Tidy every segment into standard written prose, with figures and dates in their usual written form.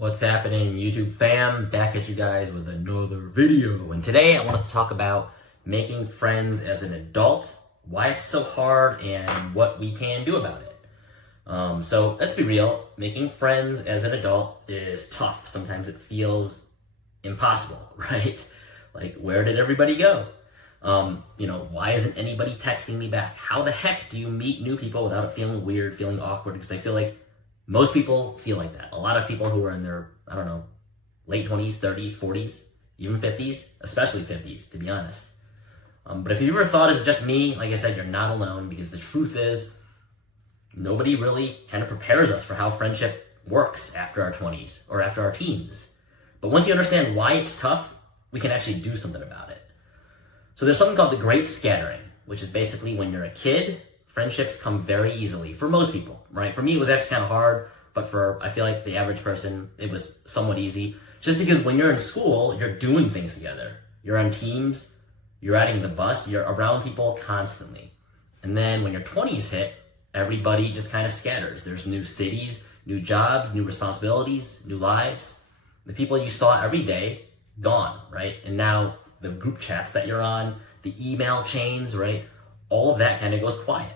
What's happening, YouTube fam? Back at you guys with another video. And today I want to talk about making friends as an adult, why it's so hard, and what we can do about it. So let's be real, making friends as an adult is tough. Sometimes it feels impossible, right? Like, where did everybody go? Why isn't anybody texting me back? How the heck do you meet new people without it feeling weird, feeling awkward? Because I feel like most people feel like that. A lot of people who are in their, late 20s, 30s, 40s, even 50s, especially 50s, to be honest. But if you ever thought it's just me, like I said, you're not alone, because the truth is, nobody really kind of prepares us for how friendship works after our 20s or after our teens. But once you understand why it's tough, we can actually do something about it. So there's something called the Great Scattering, which is basically when you're a kid, friendships come very easily for most people, right? For me, it was actually kind of hard, but I feel like the average person, it was somewhat easy. Just because when you're in school, you're doing things together. You're on teams, you're riding the bus, you're around people constantly. And then when your 20s hit, everybody just kind of scatters. There's new cities, new jobs, new responsibilities, new lives. The people you saw every day, gone, right? And now the group chats that you're on, the email chains, right? All of that kind of goes quiet.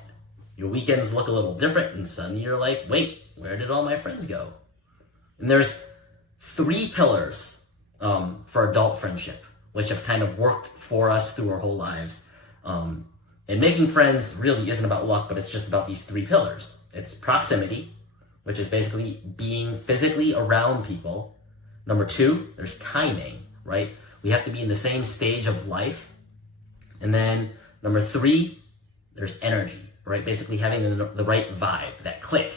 Your weekends look a little different, and suddenly you're like, wait, where did all my friends go? And there's 3 pillars for adult friendship, which have kind of worked for us through our whole lives. And making friends really isn't about luck, but it's just about these 3 pillars. It's proximity, which is basically being physically around people. Number 2, there's timing, right? We have to be in the same stage of life. And then number 3, there's energy, right? Basically having the right vibe, that click.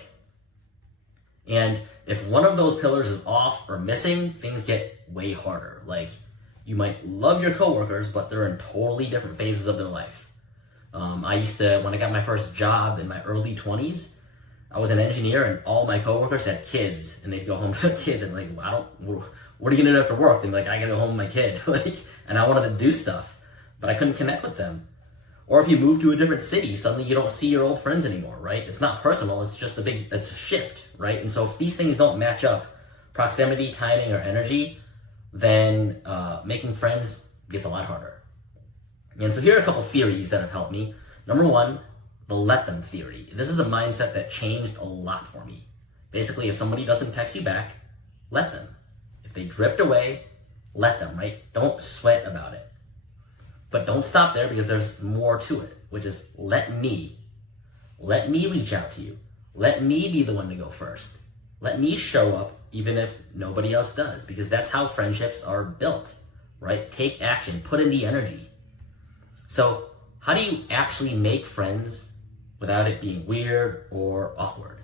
And if one of those pillars is off or missing, things get way harder. Like, you might love your coworkers, but they're in totally different phases of their life. I used to, when I got my first job in my early 20s, I was an engineer, and all my coworkers had kids, and they'd go home to their kids, and like, what are you gonna do after work? They'd be like, I gotta go home with my kid. And I wanted to do stuff, but I couldn't connect with them. Or if you move to a different city, suddenly you don't see your old friends anymore, right? It's not personal, it's just it's a shift, right? And so if these things don't match up, proximity, timing, or energy, then making friends gets a lot harder. And so here are a couple theories that have helped me. Number 1, the let them theory. This is a mindset that changed a lot for me. Basically, if somebody doesn't text you back, let them. If they drift away, let them, right? Don't sweat about it. But don't stop there, because there's more to it, which is let me reach out to you. Let me be the one to go first. Let me show up even if nobody else does, because that's how friendships are built, right? Take action, put in the energy. So how do you actually make friends without it being weird or awkward?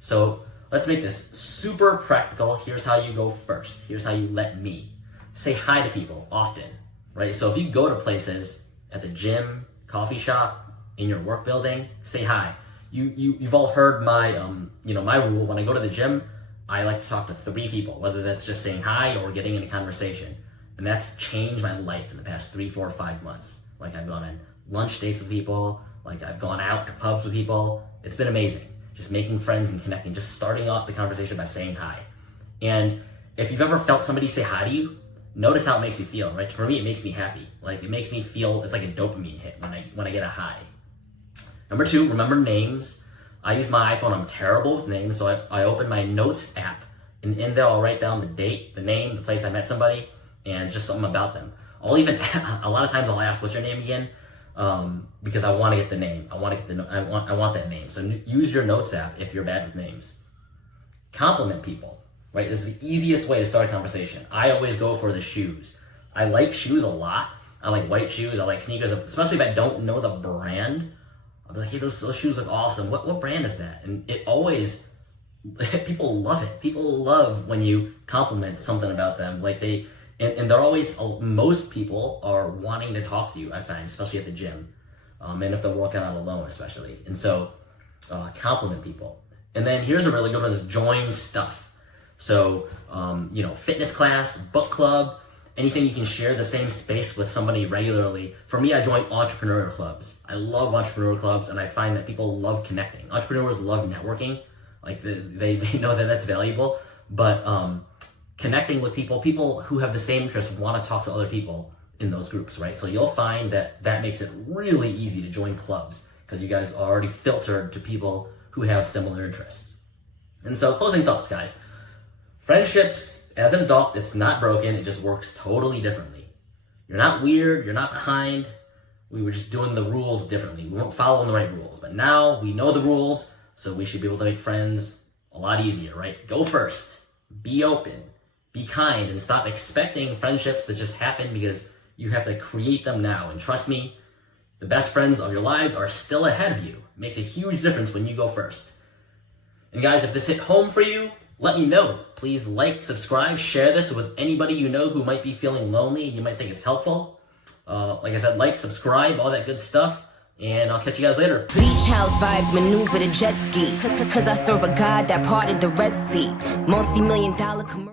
So let's make this super practical. Here's how you go first. Here's how you let me. Say hi to people often, right? So if you go to places, at the gym, coffee shop, in your work building, say hi. You've all heard my my rule. When I go to the gym, I like to talk to 3 people, whether that's just saying hi or getting in a conversation. And that's changed my life in the past 3, 4, 5 months. Like, I've gone on lunch dates with people, like I've gone out to pubs with people. It's been amazing. Just making friends and connecting, just starting off the conversation by saying hi. And if you've ever felt somebody say hi to you, notice how it makes you feel, right? For me, it makes me happy. Like, it makes me feel, it's like a dopamine hit when I get a hi. Number 2, remember names. I use my iPhone. I'm terrible with names, so I open my notes app, and in there I'll write down the date, the name, the place I met somebody, and just something about them. I'll even, a lot of times I'll ask, what's your name again? Because I want to get the name. I want that name. So use your notes app if you're bad with names. Compliment people, right? This is the easiest way to start a conversation. I always go for the shoes. I like shoes a lot. I like white shoes. I like sneakers, especially if I don't know the brand. I'll be like, hey, those shoes look awesome. What brand is that? And it always, people love it. People love when you compliment something about them. Like and they're always, most people are wanting to talk to you, I find, especially at the gym. And if they're working out alone, especially. And so, compliment people. And then here's a really good one, is join stuff. So, fitness class, book club, anything you can share the same space with somebody regularly. For me, I join entrepreneur clubs. I love entrepreneur clubs, and I find that people love connecting. Entrepreneurs love networking. Like, they know that that's valuable. But connecting with people who have the same interests want to talk to other people in those groups, right? So you'll find that that makes it really easy to join clubs because you guys are already filtered to people who have similar interests. And so closing thoughts, guys. Friendships, as an adult, it's not broken. It just works totally differently. You're not weird. You're not behind. We were just doing the rules differently. We weren't following the right rules. But now we know the rules, so we should be able to make friends a lot easier, right? Go first. Be open. Be kind. And stop expecting friendships that just happen because you have to create them now. And trust me, the best friends of your lives are still ahead of you. It makes a huge difference when you go first. And guys, if this hit home for you, let me know. Please like, subscribe, share this with anybody you know who might be feeling lonely and you might think it's helpful. Like I said, like, subscribe, all that good stuff. And I'll catch you guys later. Beach house vibes maneuver the jet ski. Cause I serve a God that parted the Red Sea. Multi-million-dollar commercial.